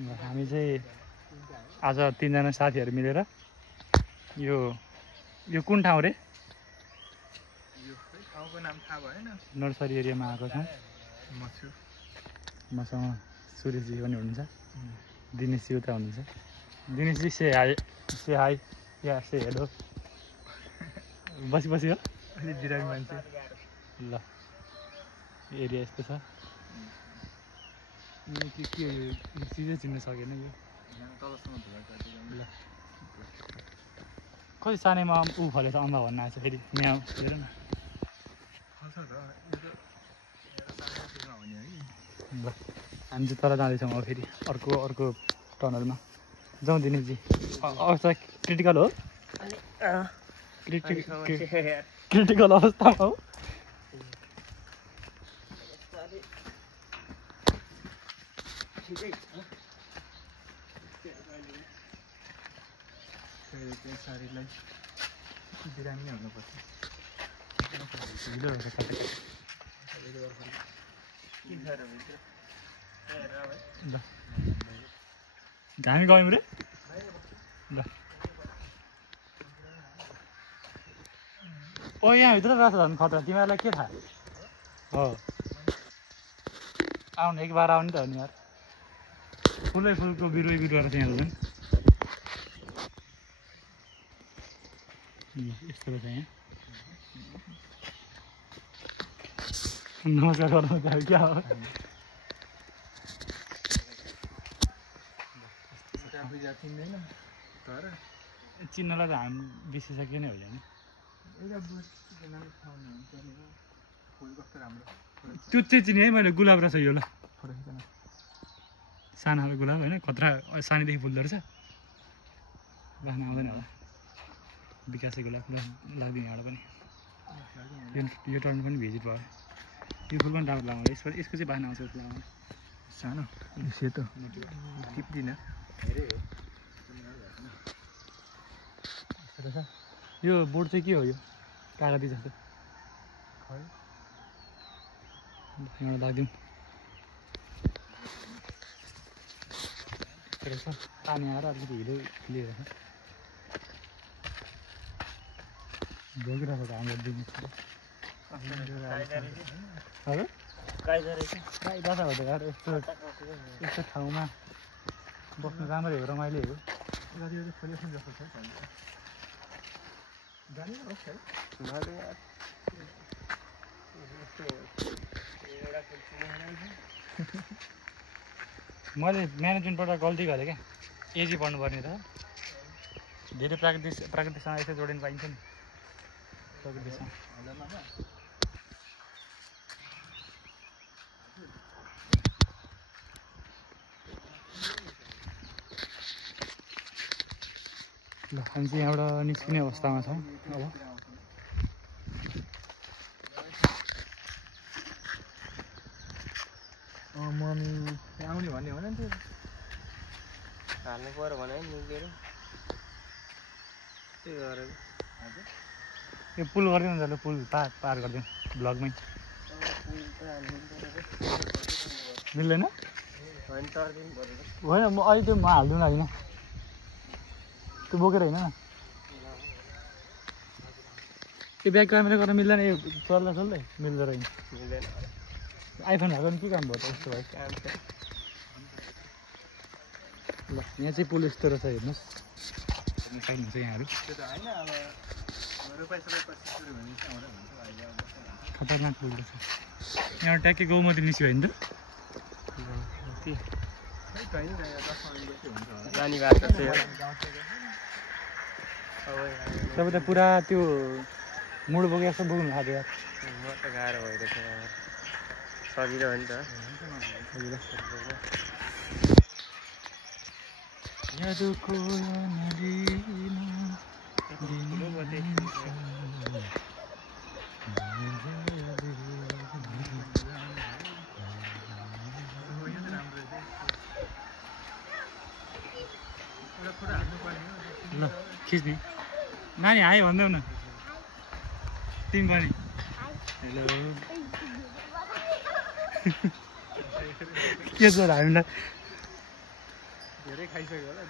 हामी चाहिँ आज 3 जना साथीहरू मिलेर यो कुन ठाउँ रे? यो ठाउँको नाम थाहा भएन। नर्सरी एरियामा आएको छौँ। मसँग सुरेशजी पनि हुनुहुन्छ, दिनेशजी उता हुनुहुन्छ। दिनेशजी से हाई या से हेलो। बसी हो अलि बिरामी मान्छे। ल एरिया यस्तो छ। के यो चिजै चिन्न सकेन यो। ल कति सानैमा ऊ फलेछ अम्बा भन्न आएछ फेरि म्याउ हेर न। ल हामी चाहिँ तल जाँदैछौँ अब फेरि अर्को टनलमा जाउँ। दिनेशजी अवस्था क्रिटिकल हो? क्रिटिकल अवस्थामा हो। सारीलाई बिरामी नै हुनुपर्छ। हामी गयौँ रे। ल ओ यहाँभित्र रहेछ झन् खतरा। तिमीहरूलाई के थाहा हो? आउनु एक बार आउनु त हो नि यार। फुलको बिरुवा रहेछ यहाँ झन्। यस्तो रहेछ यहाँ। नमस्कार गर्नु त क्या हो? चिन्नलाई त हामी बिर्सिसक्यो नै हो नि। त्यो चाहिँ चिने है मैले। गुलाब रहेछ यो। ल सानो खालको गुलाब होइन, खतरा सानैदेखि फुल्दो रहेछ। राख्न आउँदैन होला विकासे गुलाब। लाग्दैन यहाँबाट पनि। यो टर्न पनि भिजिट भयो। यो फुल पनि राम्रो लाग्छ। यसको चाहिँ बाख्ना आउँछ। सानो सेतो टिप्दिनँ हेरे हो। यो बोर्ड चाहिँ के हो? यो कागती जस्तो यहाँ लाग्दिउँ। पानी आएर अलिकति हिलो क्लियर छ। भोगिरहेको छ हाम्रो बिजनेस। काइदा हो त यार। यस्तो ठाउँमा बस्नु राम्रै हो, रमाइलो हो। मैले म्यानेजमेन्टबाट गल्ती गरेँ क्या। एजी पढ्नुपर्ने त। धेरै प्राकृतिकसँग यसो जोडिनु पाइन्छ नि। प्रकृतिसँग ल हामी चाहिँ यहाँबाट निस्किने अवस्थामा छौँ अब। मम्मी आउने भन्ने हो नि त्यो हाल्नु पर्यो भने निस्केर त्यही गरेको। यो पुल गरिदिउँ न त। पुल पार गरिदिउँ भ्लगमै। मिल्दैन होइन तर्दिनु पर्यो। होइन म अहिले त्यो म हालिदिउँ होइन। त्यो बोकेर होइन न। त्यो ब्याग क्यामेरा गर्न मिल्दैन। यो चल्दै मिल्दो रहेछ। मिल्दैन। आइफोन भएको पनि के काम भयो त यस्तो भयो। ल यहाँ चाहिँ पुल यस्तो रहेछ हेर्नुहोस्। हेर्न सक्नुहुन्छ यहाँहरू। खतरनाक पुल रहेछ। यहाँ ट्याक्कै गौमती निस्क्यो होइन त। जाने बाटो चाहिँ तपाईँ त पुरा त्यो मुड बोकेको जस्तो बोक्नु भएको यार। म त गाह्रो भइरहेछ। सजिलो हो नि त। यादको ल खिच्ने नानी हाई भन्देऊ न। तिमी पनि हेलो। के छ हामीलाई धेरै खाइसक्यो होला